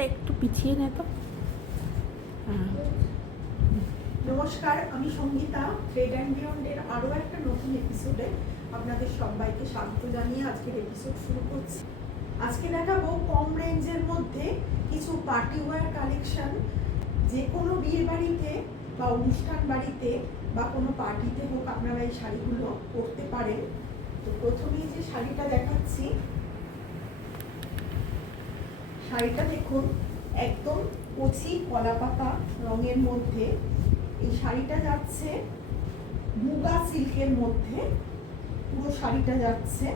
একটু পিছিয়ে নে তো। নমস্কার, আমি সঙ্গীতা। ট্রেড অ্যান্ড বিয়ন্ডের আরও একটা নতুন এপিসোডে আপনাদের সবাইকে স্বাগত জানিয়ে আজকের এপিসোড শুরু করছি। আজকে দেখাবো কম রেঞ্জের মধ্যে কিছু পার্টি ওয়্যার কালেকশন, যে কোনো বিয়ে বাড়িতে বা অনুষ্ঠান বাড়িতে বা কোনো পার্টিতে হোক আপনারা এই শাড়িগুলো পরতে পারেন। তো প্রথমেই যে শাড়িটা দেখাচ্ছি, শাড়িটা দেখুন, একদম কচি কলাপাতা রঙের মধ্যে। এই শাড়িটা যাচ্ছে মুগা সিল্কের মধ্যে, পুরো শাড়িটা যাচ্ছে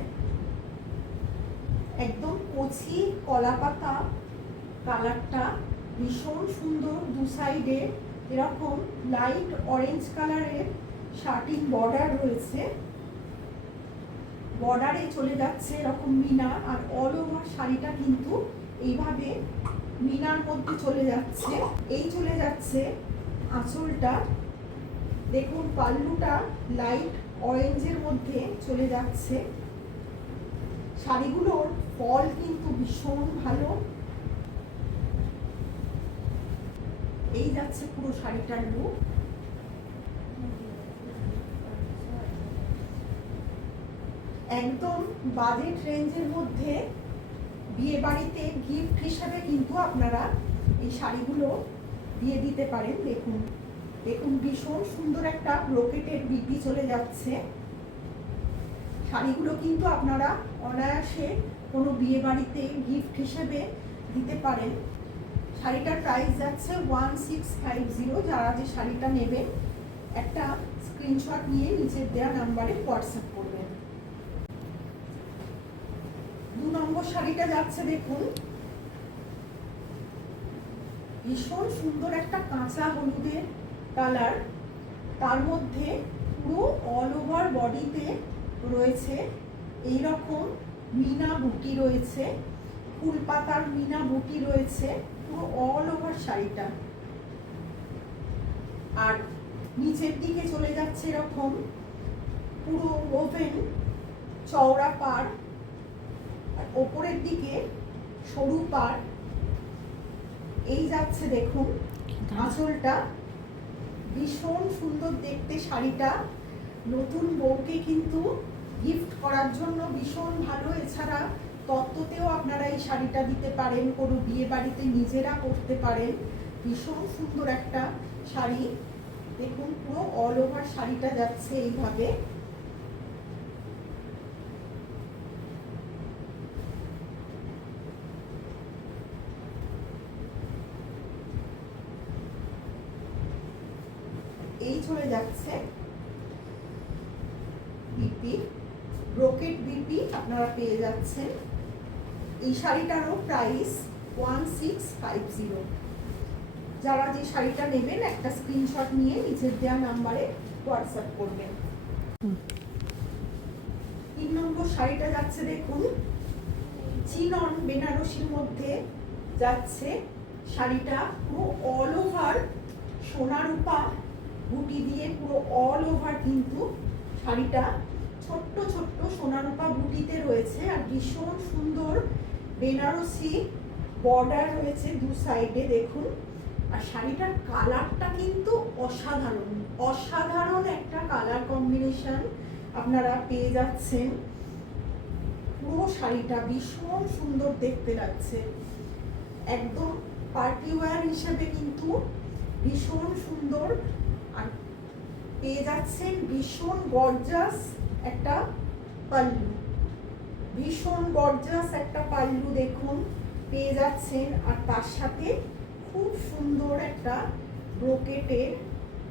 একদম কচি কলাপাতা। কালারটা ভীষণ সুন্দর, দু সাইডে এরকম লাইট অরেঞ্জ কালারের শার্টিং বর্ডার রয়েছে। বর্ডারে চলে যাচ্ছে এরকম মিনা, আর অল ওভার শাড়িটা কিন্তু এইভাবে মিনার মধ্যে চলে যাচ্ছে। এই চলে যাচ্ছে আঁচলটা, দেখুন পাল্লুটা লাইট অরেঞ্জের মধ্যে চলে যাচ্ছে। শাড়িগুলোর ফল কিন্তু ভীষণ ভালো। এই যাচ্ছে পুরো শাড়িটার লুক। একদম বাজেট রেঞ্জের মধ্যে বিয়ে বাড়িতে গিফট হিসাবে কিন্তু আপনারা এই শাড়িগুলো দিয়ে দিতে পারেন। দেখুন দেখুন ভীষণ সুন্দর একটা ব্রোকেটের বিপি চলে যাচ্ছে। শাড়িগুলো কিন্তু আপনারা অনায়াসে কোনো বিয়ে বাড়িতে গিফট হিসেবে দিতে পারেন। শাড়িটার প্রাইস যাচ্ছে 1650। যারা যে শাড়িটা নেবেন একটা স্ক্রিনশট নিয়ে নিচের দেওয়া নাম্বারে হোয়াটসঅ্যাপ করবেন। 2 নম্বর শাড়িটা যাচ্ছে, দেখুন ভীষণ সুন্দর একটা কাঁচা হলুদের কালার, তার মধ্যে পুরো অল ওভার বডিতে রয়েছে এইরকম মিনা বুটি রয়েছে, ফুল পাতার মিনা বুটি রয়েছে পুরো অল ওভার শাড়িটা। আর নিচের দিকে চলে যাচ্ছে এরকম পুরো ওভেন চওড়া পাড়, আর ওপরের দিকে সরু পাড়। এই যাচ্ছে দেখুন আঁচলটা, ভীষণ সুন্দর দেখতে শাড়িটা। নতুন বউকে কিন্তু গিফট করার জন্য ভীষণ ভালো। এছাড়া তত্ত্বতেও আপনারা এই শাড়িটা দিতে পারেন, কোনো বিয়ে বাড়িতে নিজেরা পরতে পারেন। ভীষণ সুন্দর একটা শাড়ি। দেখুন পুরো অল ওভার শাড়িটা যাচ্ছে এইভাবে। এই চলে যাচ্ছে বিপি, ব্রোকেট বিপি আপনারা পেয়ে যাচ্ছেন। এই শাড়িটারও প্রাইস 1650। যারা যে শাড়িটা নেবেন একটা স্ক্রিনশট নিয়ে নিচের দেওয়া নাম্বারে হোয়াটসঅ্যাপ করবেন। 3 নম্বর শাড়িটা যাচ্ছে, দেখুন চিনন বেনারসির মধ্যে যাচ্ছে শাড়িটা। পুরো অল ওভার সোনা রূপা বুটি দিয়ে পুরো অল ওভার কিন্তু শাড়িটা ছোট্ট ছোট্ট সোনা রূপা বুটিতে রয়েছে। আর ভীষণ সুন্দর বেনারসি বর্ডার রয়েছে দু সাইডে, দেখুন। আর শাড়িটার কালারটা কিন্তু অসাধারণ, অসাধারণ একটা কালার কম্বিনেশন আপনারা পেয়ে যাচ্ছেন। পুরো শাড়িটা ভীষণ সুন্দর দেখতে লাগছে, একদম পার্টি ওয়্যার হিসেবে কিন্তু ভীষণ সুন্দর। আর পেয়ে যাচ্ছেন ভীষণ গর্জাস একটা পাল্লু, ভীষণ গর্জাস একটা পাল্লু দেখুন পেয়ে যাচ্ছেন। আর তার সাথে খুব সুন্দর একটা ব্রোকেটের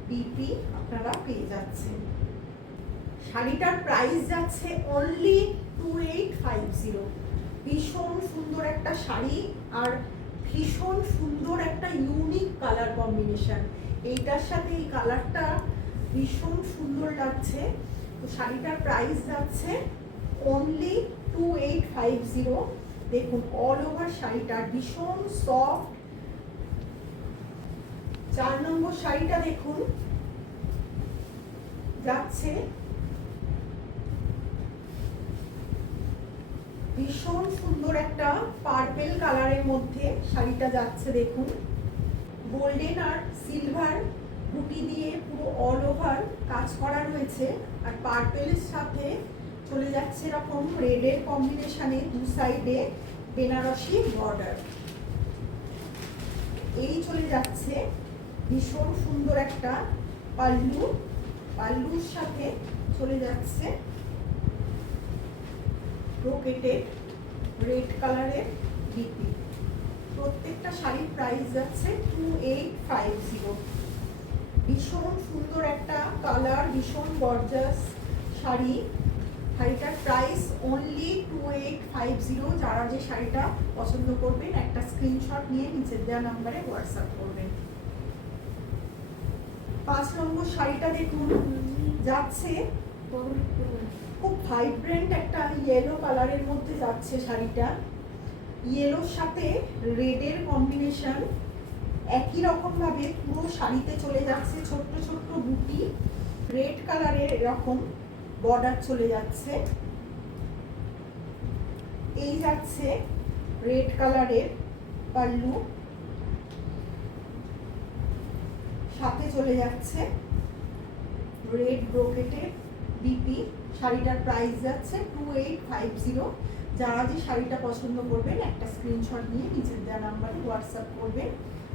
বিপি আপনারা পেয়ে যাচ্ছেন। শাড়িটার প্রাইস যাচ্ছে অনলি 2850। ভীষণ সুন্দর একটা শাড়ি, আর ভীষণ সুন্দর একটা ইউনিক কালার কম্বিনেশন। এইটার সাথে এই কালারটা ভীষণ সুন্দর লাগছে। তো শাড়িটার প্রাইস যাচ্ছে অনলি 2850। দেখুন অল ওভার শাড়িটা ভীষণ সফট। 4 নম্বর শাড়িটা দেখুন যাচ্ছে ভীষণ সুন্দর একটা পার্পেল কালারের মধ্যে শাড়িটা যাচ্ছে, দেখুন গোল্ডেন আর সিলভার বুটি দিয়ে পুরো অল ওভার কাজ করা রয়েছে। আর পার্পেলের সাথে চলে যাচ্ছে এরকম রেডের কম্বিনেশনে দু সাইডে বেনারসি বর্ডার। এই চলে যাচ্ছে ভীষণ সুন্দর একটা পাল্লু, পাল্লুর সাথে চলে যাচ্ছে ব্রোকেটেড রেড কালারের বিপি। প্রত্যেকটা শাড়ির প্রাইস যাচ্ছে 2850। ভীষণ সুন্দর একটা কালার, ভীষণ গর্জাস শাড়ি। শাড়িটার প্রাইস অনলি 2850। যারা যে শাড়িটা পছন্দ করবেন একটা স্ক্রিনশট নিয়ে নিচে দেওয়া নাম্বারে হোয়াটসঅ্যাপ করবেন। 5 নম্বর শাড়িটা দেখুন, যাচ্ছে খুব ভাইব্রেন্ট একটা ইয়েলো কালারের মধ্যে যাচ্ছে শাড়িটা। ইয়েলোর সাথে রেডের কম্বিনেশন, একই রকম ভাবে পুরো শাড়িতে চলে যাচ্ছে ছোট্ট ছোট্ট বুটি, রেড কালারের এরকম বর্ডার চলে যাচ্ছে। এই যাচ্ছে রেড কালারের পাল্লু, সাথে চলে যাচ্ছে রেড ব্রোকেটের বিপি। শাড়িটার প্রাইস যাচ্ছে 2850। যারা যে শাড়িটা পছন্দ করবেন একটা স্ক্রিনশট নিয়ে নিচের দেওয়া নাম্বারে হোয়াটসঅ্যাপ করবেন।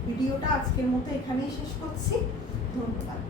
ভিডিওটা আজকের মতো এখানেই শেষ করছি। ধন্যবাদ।